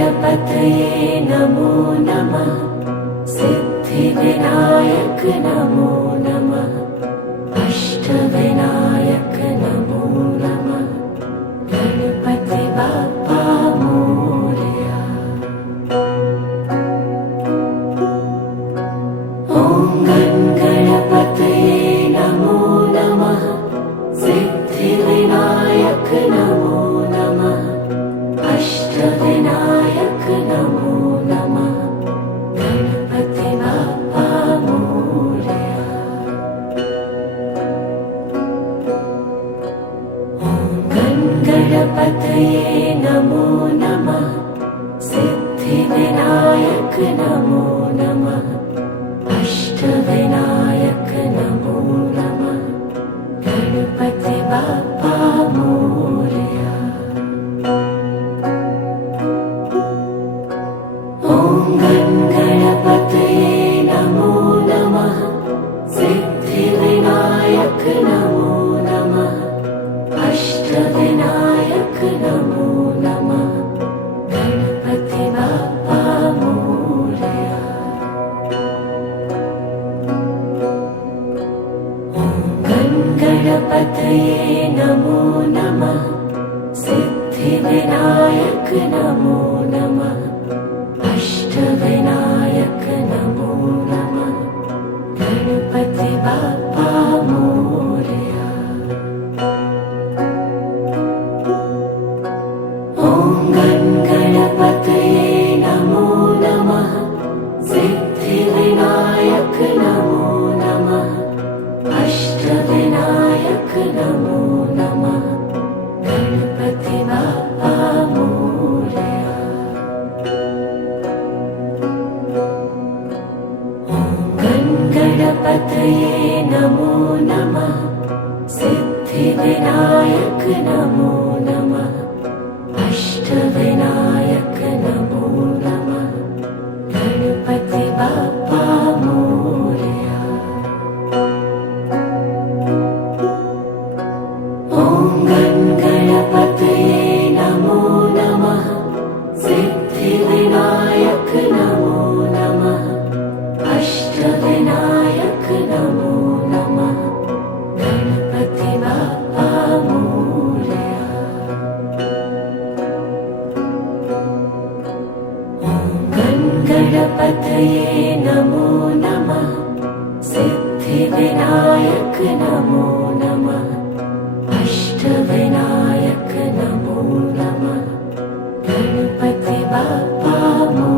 गणपतये नमो नमः। सिद्धिविनायक नमो नमः। अष्टविनायक नमो नमः। गणपति बाप्पा मोरया। ॐ गणपतये नमो नमः। सिद्धिविनायक नमो नमः। अष्टविनायक नमो नमः। गणपति बाप्पा मोरया। गणपतये नमो नमः। सिद्धिविनायक नमो नमः। अष्टविनायक नमो नमः। गणपति बाप्पा मोरया। ॐ गणपतये नमो नमः। सिद्धिविनायक नमो नमः। अष्टविनायक नमो नमः। गणपति बाप्पा मोरया। गणपतये नमो नमः। सिद्धिविनायक नमो नमः। अष्टविनायक नमो नमः। गणपति बाप्पा मोरया। ॐ गणपतये नमो नमः। सिद्धिविनायक नमो नमः। अष्टविनायक नमो नमः। गणपति बाप्पा मोरया। गणपतये नमो नमः। सिद्धिविनायक नमो नमः। अष्टविनायक नमो नमः। गणपति बाप्पा मोरया। ॐ गणपतये नमो नमः। सिद्धिविनायक नमो नमः। अष्टविनायक नमो नमः। गणपति बाप्पा मोरया। गणपतये नमो नमः। सिद्धिविनायक नमो नमः। अष्टविनायक नमो नमः। गणपति बाप्पा मोरया।